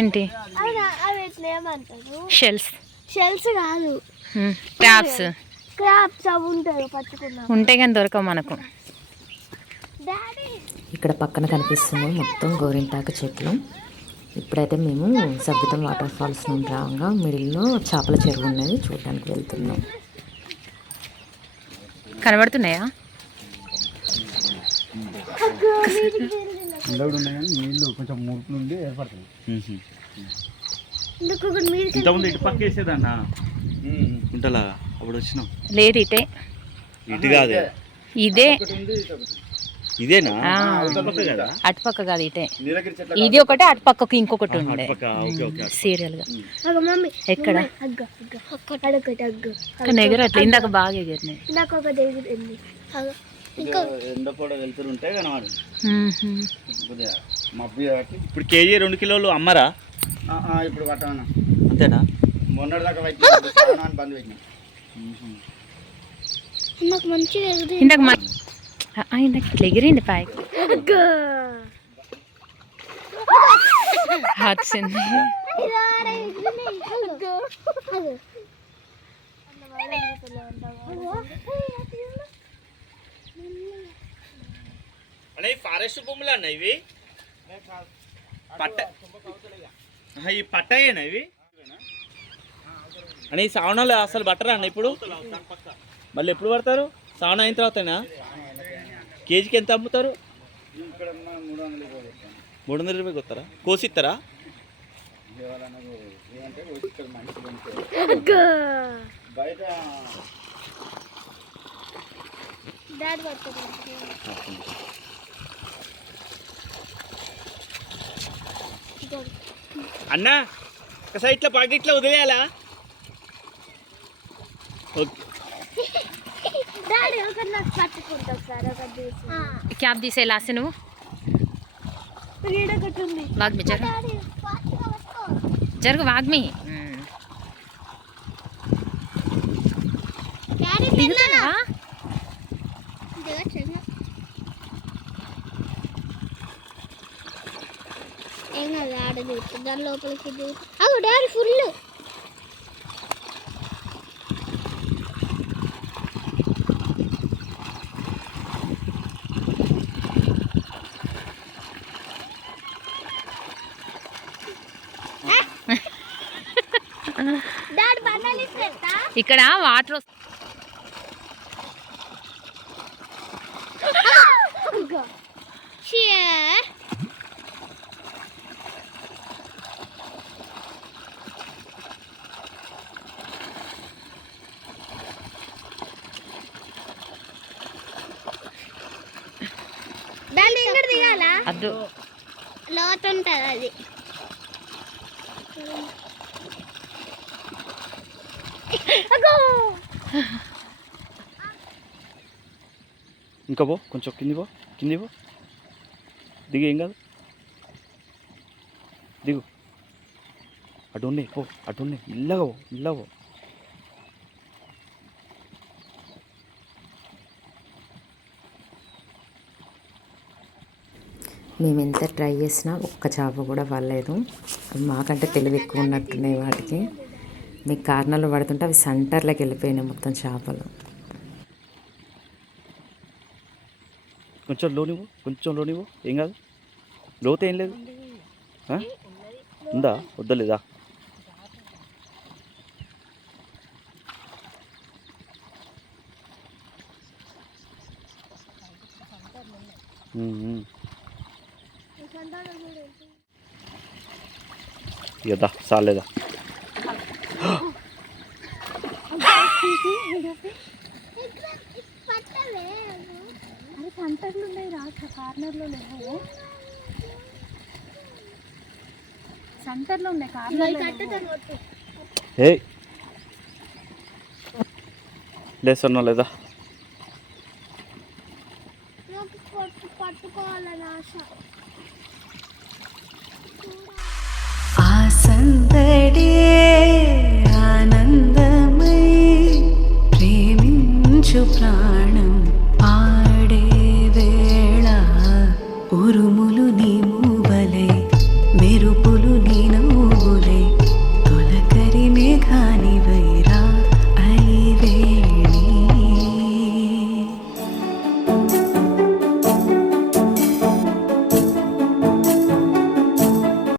ఏంటి షెల్స్ కాదు క్రాబ్స్ అవి ఉంటాయి పట్టుకున్నా ఉంటే కానీ దొరకవు మనకు. ఇక్కడ పక్కన కనిపిస్తుంది మొత్తం గోరింటాకు చెట్లు. ఇప్పుడైతే మేము సబ్బితం వాటర్ ఫాల్స్ నుండి రాగా మిడిల్లో చేపల చెరువు ఉన్నది, చూడడానికి వెళ్తున్నాం. కనబడుతున్నాయా? నీళ్ళు కొంచెం మురుకు నుండి ఏర్పడుతుంది. ఇటు పక్క వేసేదన్నా గుంటలా అప్పుడు వచ్చినాం. లేదు ఇటే, ఇటు కాదు ఇదే ఇదేనా? అటుపక్క కాదు ఇటే. ఇది ఒకటి అటుపక్కకు ఇంకొకటి ఉండే సీరియల్ గా. ఎక్కడ కానీ ఎగరట్లే, ఇందాక బాగా ఎగిరినాయి. ఎండపూడ వెళ్తుంటే కనవాడు. ఇప్పుడు కేజీ 2 కిలోలు అమ్మరా? ఇప్పుడు కట్టమన్నా అంతేనా? మొన్నటి దాకా బంద్ పెట్టినా. ఇందాక ఇట్లా ఎగిరింది పైకి వచ్చింది. ఫారెస్ట్ భూములు అన్న ఇవి, ఈ పట్టయేనా ఇవి అని? సావనాలు అసలు పట్టరా అన్న ఇప్పుడు? మళ్ళీ ఎప్పుడు పడతారు? సావనం అయిన తర్వాతనా? కేజీకి ఎంత అమ్ముతారు? 300 రూపాయలకి వస్తారా? కోసిస్తారా? అన్నా ఒకసారి ఇట్లా పడి ఇట్లా వదిలేయాలా? క్యాబ్ తీసే లాస్ట్ నువ్వు వాగ్మి జరుగు వాగ్మి ఏం కాదు, ఆడదు దాని లోపలికి డాడీ ఫుల్. ఇక్కడ వాటర్ దాన్ని ఇక్కడ దిగాలా? అద్దు లోతు ఉంటుంది అది. ఇంకా పో, కొంచెం కింది పో, దిగు, ఏం కాదు, దిగు. అటు ఉన్నాయి పో, అటు ఉన్నాయి, ఇల్లగో. మేము ఎంత ట్రై చేసినా ఒక్క చేప కూడా పడలేదు. మాకంటే తెలివి ఎక్కువ ఉన్నట్టున్నాయి వాటికి. మీకు కారణాలు పడుతుంటే అవి సెంటర్లోకి వెళ్ళిపోయినాయి మొత్తం చేపలు. కొంచెం లోనివ్వు, ఏం కాదు, లోతు ఏం లేదు. ఉందా? వద్దలేదా? ఇదా సాలేదా? సెంటర్లు ఉన్నాయి రా, కార్నర్లో లేవు. సెంటర్లో ఉన్నాయి, కార్నర్లో. లేసన్నా లేదా? పట్టుకోవాలని ఆశ. ఆనందమే ప్రేమించు ప్రాణ